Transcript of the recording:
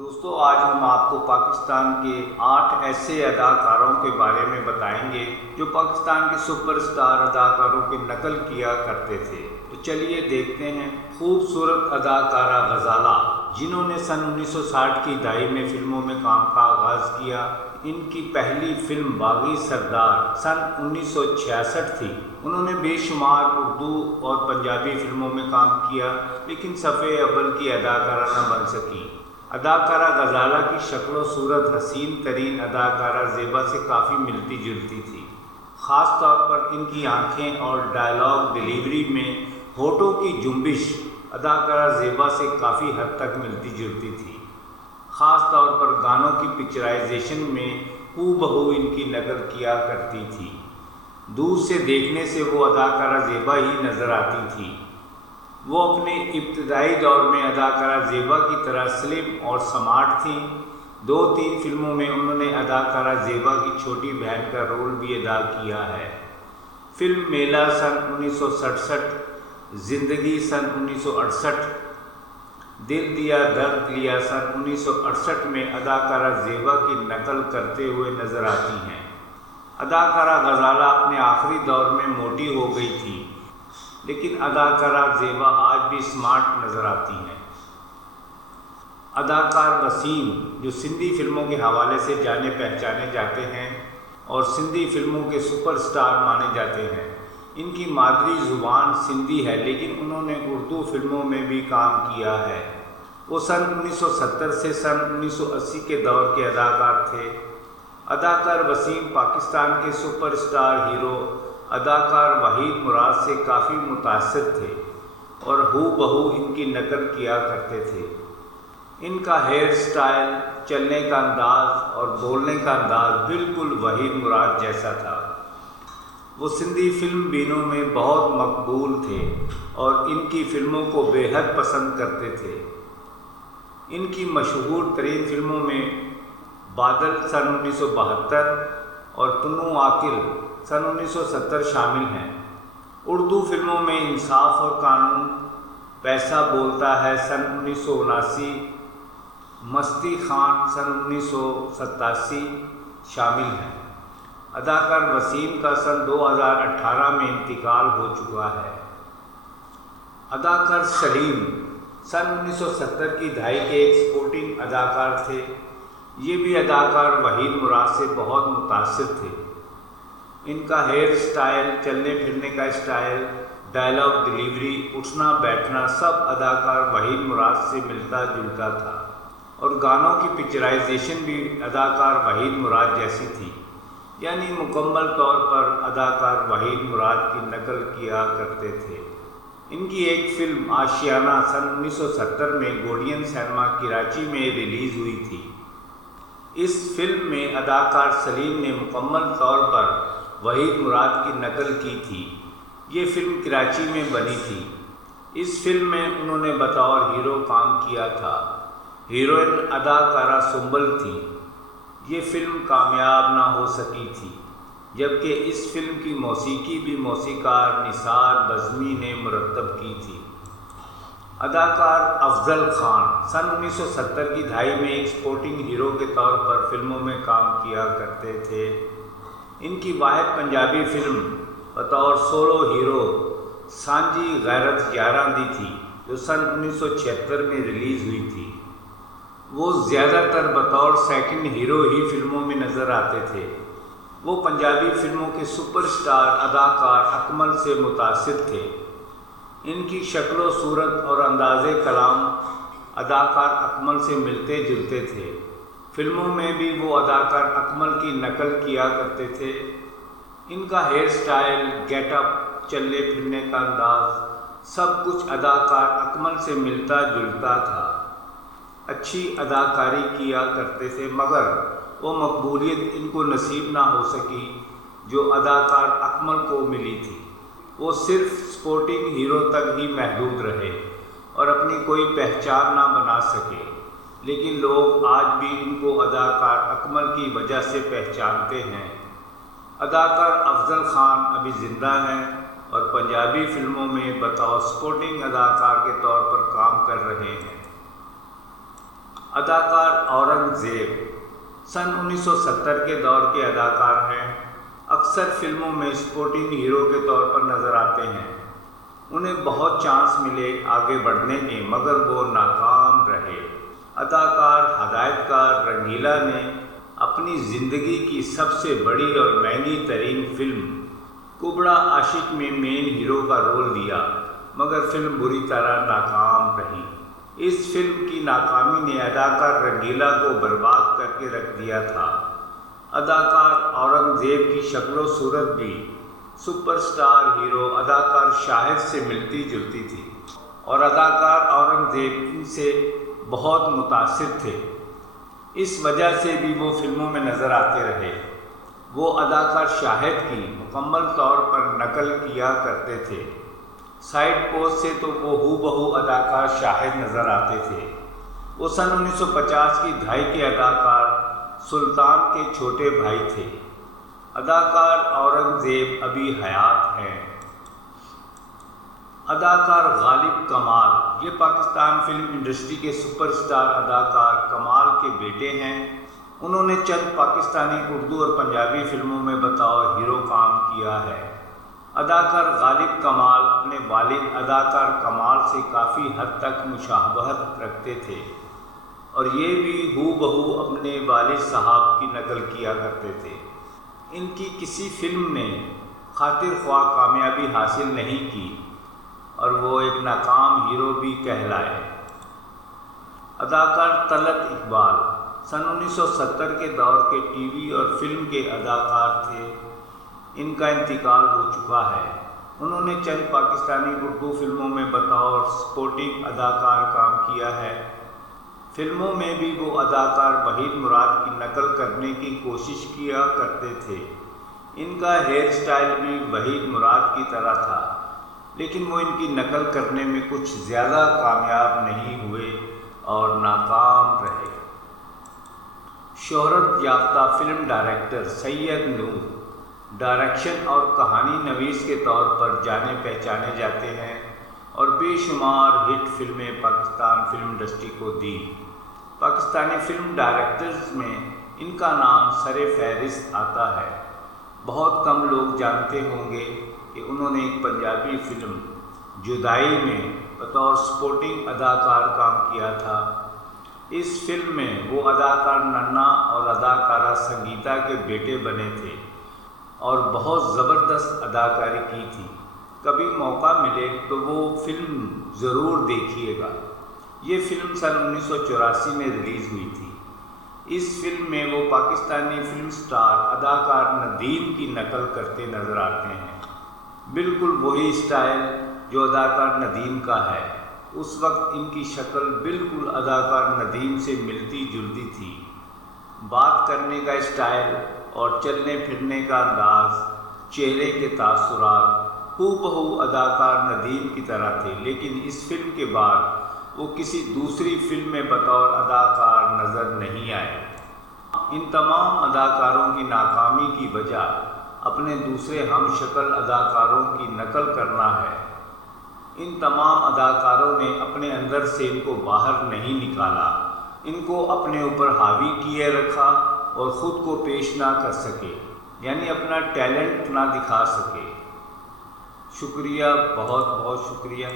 دوستو، آج ہم آپ کو پاکستان کے 8 ایسے اداکاروں کے بارے میں بتائیں گے جو پاکستان کے سپر سٹار اداکاروں کی نقل کیا کرتے تھے۔ تو چلیے دیکھتے ہیں۔ خوبصورت اداکارہ غزالہ، جنہوں نے سن 1960 کی دہائی میں فلموں میں کام کا آغاز کیا۔ ان کی پہلی فلم باغی سردار سن 1966 تھی۔ انہوں نے بے شمار اردو اور پنجابی فلموں میں کام کیا، لیکن صفحے اول کی اداکارہ نہ بن سکی۔ اداکارہ غزالہ کی شکل و صورت حسین ترین اداکارہ زیبا سے کافی ملتی جلتی تھی، خاص طور پر ان کی آنکھیں اور ڈائیلاگ ڈیلیوری میں ہونٹوں کی جنبش اداکارہ زیبا سے کافی حد تک ملتی جلتی تھی۔ خاص طور پر گانوں کی پکچرائزیشن میں ہو بہو ان کی نقل کیا کرتی تھی۔ دور سے دیکھنے سے وہ اداکارہ زیبا ہی نظر آتی تھی۔ وہ اپنے ابتدائی دور میں اداکارہ زیبا کی طرح سلم اور سمارٹ تھیں۔ 2-3 فلموں میں انہوں نے اداکارہ زیبا کی چھوٹی بہن کا رول بھی ادا کیا ہے۔ فلم میلہ سن 1967، زندگی سن 1968، دل دیا درد لیا سن 1968 میں اداکارہ زیبا کی نقل کرتے ہوئے نظر آتی ہیں۔ اداکارہ غزالہ اپنے آخری دور میں موٹی ہو گئی تھی، لیکن اداکارہ زیبا آج بھی سمارٹ نظر آتی ہیں۔ اداکار وسیم، جو سندھی فلموں کے حوالے سے جانے پہچانے جاتے ہیں اور سندھی فلموں کے سپر سٹار مانے جاتے ہیں، ان کی مادری زبان سندھی ہے، لیکن انہوں نے اردو فلموں میں بھی کام کیا ہے۔ وہ سن 1970 سے سن 1980 کے دور کے اداکار تھے۔ اداکار وسیم پاکستان کے سپر سٹار ہیرو اداکار وحید مراد سے کافی متاثر تھے اور ہو بہو ان کی نقل کیا کرتے تھے۔ ان کا ہیئر سٹائل، چلنے کا انداز اور بولنے کا انداز بالکل وحید مراد جیسا تھا۔ وہ سندھی فلم بینوں میں بہت مقبول تھے اور ان کی فلموں کو بے حد پسند کرتے تھے۔ ان کی مشہور ترین فلموں میں بادل سن 1972 اور پنو عاقل سن 1970 شامل ہیں۔ اردو فلموں میں انصاف اور قانون، پیسہ بولتا ہے سن 1979، مستی خان سن 1987 شامل ہیں۔ اداکار وسیم کا سن 2018 میں انتقال ہو چکا ہے۔ اداکار سلیم سن 1970 کی دہائی کے ایک سپورٹنگ اداکار تھے۔ یہ بھی اداکار وحید مراد سے بہت متاثر تھے۔ ان کا ہیئر سٹائل، چلنے پھرنے کا سٹائل، ڈائیلاگ ڈیلیوری، اٹھنا بیٹھنا سب اداکار وحید مراد سے ملتا جلتا تھا، اور گانوں کی پکچرائزیشن بھی اداکار وحید مراد جیسی تھی، یعنی مکمل طور پر اداکار وحید مراد کی نقل کیا کرتے تھے۔ ان کی ایک فلم آشیانہ سن 1970 میں گوڈین سینما کراچی میں ریلیز ہوئی تھی۔ اس فلم میں اداکار سلیم نے مکمل طور پر وحید مراد کی نقل کی تھی۔ یہ فلم کراچی میں بنی تھی۔ اس فلم میں انہوں نے بطور ہیرو کام کیا تھا۔ ہیروئن اداکارہ سنبل تھی۔ یہ فلم کامیاب نہ ہو سکی تھی، جبکہ اس فلم کی موسیقی بھی موسیقار نثار بزمی نے مرتب کی تھی۔ اداکار افضل خان سن 1970 کی دہائی میں ایک سپورٹنگ ہیرو کے طور پر فلموں میں کام کیا کرتے تھے۔ ان کی واحد پنجابی فلم بطور سولو ہیرو سانجھی غیرت یاراں دی تھی، جو سن 1976 میں ریلیز ہوئی تھی۔ وہ زیادہ تر بطور سیکنڈ ہیرو ہی فلموں میں نظر آتے تھے۔ وہ پنجابی فلموں کے سپر سٹار اداکار اکمل سے متاثر تھے۔ ان کی شکل و صورت اور انداز کلام اداکار اکمل سے ملتے جلتے تھے۔ فلموں میں بھی وہ اداکار اکمل کی نقل کیا کرتے تھے۔ ان کا ہیئر سٹائل، گیٹ اپ، چلنے پھرنے کا انداز سب کچھ اداکار اکمل سے ملتا جلتا تھا۔ اچھی اداکاری کیا کرتے تھے، مگر وہ مقبولیت ان کو نصیب نہ ہو سکی جو اداکار اکمل کو ملی تھی۔ وہ صرف سپورٹنگ ہیرو تک ہی محدود رہے اور اپنی کوئی پہچان نہ بنا سکے، لیکن لوگ آج بھی ان کو اداکار اکمل کی وجہ سے پہچانتے ہیں۔ اداکار افضل خان ابھی زندہ ہیں اور پنجابی فلموں میں بطور سپورٹنگ اداکار کے طور پر کام کر رہے ہیں۔ اداکار اورنگزیب سن 1970 کے دور کے اداکار ہیں۔ اکثر فلموں میں سپورٹنگ ہیرو کے طور پر نظر آتے ہیں۔ انہیں بہت چانس ملے آگے بڑھنے کے، مگر وہ ناکام رہے۔ اداکار ہدایت کار رنگیلا نے اپنی زندگی کی سب سے بڑی اور مہنگی ترین فلم کبڑا عاشق میں مین ہیرو کا رول دیا، مگر فلم بری طرح ناکام رہی۔ اس فلم کی ناکامی نے اداکار رنگیلا کو برباد کر کے رکھ دیا تھا۔ اداکار اورنگزیب کی شکل و صورت بھی سپر سٹار ہیرو اداکار شاہد سے ملتی جلتی تھی، اور اداکار اورنگزیب ان سے بہت متاثر تھے۔ اس وجہ سے بھی وہ فلموں میں نظر آتے رہے۔ وہ اداکار شاہد کی مکمل طور پر نقل کیا کرتے تھے۔ سائیڈ پوز سے تو وہ ہو بہو اداکار شاہد نظر آتے تھے۔ وہ سن 1950 کی دہائی کے اداکار سلطان کے چھوٹے بھائی تھے۔ اداکار اورنگزیب ابھی حیات ہیں۔ اداکار غالب کمال یہ پاکستان فلم انڈسٹری کے سپر سٹار اداکار کمال کے بیٹے ہیں۔ انہوں نے چند پاکستانی اردو اور پنجابی فلموں میں بطور ہیرو کام کیا ہے۔ اداکار غالب کمال اپنے والد اداکار کمال سے کافی حد تک مشابہت رکھتے تھے، اور یہ بھی ہو بہو اپنے والد صاحب کی نقل کیا کرتے تھے۔ ان کی کسی فلم نے خاطر خواہ کامیابی حاصل نہیں کی، اور وہ ایک ناکام ہیرو بھی کہلائے۔ اداکار طلعت اقبال سن 1970 کے دور کے ٹی وی اور فلم کے اداکار تھے۔ ان کا انتقال ہو چکا ہے۔ انہوں نے چند پاکستانی اردو فلموں میں بطور سپورٹنگ اداکار کام کیا ہے۔ فلموں میں بھی وہ اداکار وحید مراد کی نقل کرنے کی کوشش کیا کرتے تھے۔ ان کا ہیئر سٹائل بھی وحید مراد کی طرح تھا، لیکن وہ ان کی نقل کرنے میں کچھ زیادہ کامیاب نہیں ہوئے اور ناکام رہے۔ شہرت یافتہ فلم ڈائریکٹر سید نور ڈائریکشن اور کہانی نویس کے طور پر جانے پہچانے جاتے ہیں، اور بے شمار ہٹ فلمیں پاکستان فلم انڈسٹری کو دی۔ پاکستانی فلم ڈائریکٹرز میں ان کا نام سر فہرست آتا ہے۔ بہت کم لوگ جانتے ہوں گے کہ انہوں نے ایک پنجابی فلم جدائی میں بطور سپورٹنگ اداکار کام کیا تھا۔ اس فلم میں وہ اداکار ننا اور اداکارہ سنگیتا کے بیٹے بنے تھے، اور بہت زبردست اداکاری کی تھی۔ کبھی موقع ملے تو وہ فلم ضرور دیکھیے گا۔ یہ فلم سن 1984 میں ریلیز ہوئی تھی۔ اس فلم میں وہ پاکستانی فلم سٹار اداکار ندیم کی نقل کرتے نظر آتے ہیں۔ بالکل وہی سٹائل جو اداکار ندیم کا ہے۔ اس وقت ان کی شکل بالکل اداکار ندیم سے ملتی جلتی تھی۔ بات کرنے کا سٹائل اور چلنے پھرنے کا انداز، چہرے کے تاثرات ہو بہو اداکار ندیم کی طرح تھے، لیکن اس فلم کے بعد وہ کسی دوسری فلم میں بطور اداکار نظر نہیں آئے۔ ان تمام اداکاروں کی ناکامی کی وجہ اپنے دوسرے ہم شکل اداکاروں کی نقل کرنا ہے۔ ان تمام اداکاروں نے اپنے اندر سے ان کو باہر نہیں نکالا، ان کو اپنے اوپر حاوی کیے رکھا اور خود کو پیش نہ کر سکے، یعنی اپنا ٹیلنٹ نہ دکھا سکے۔ شکریہ، بہت بہت شکریہ۔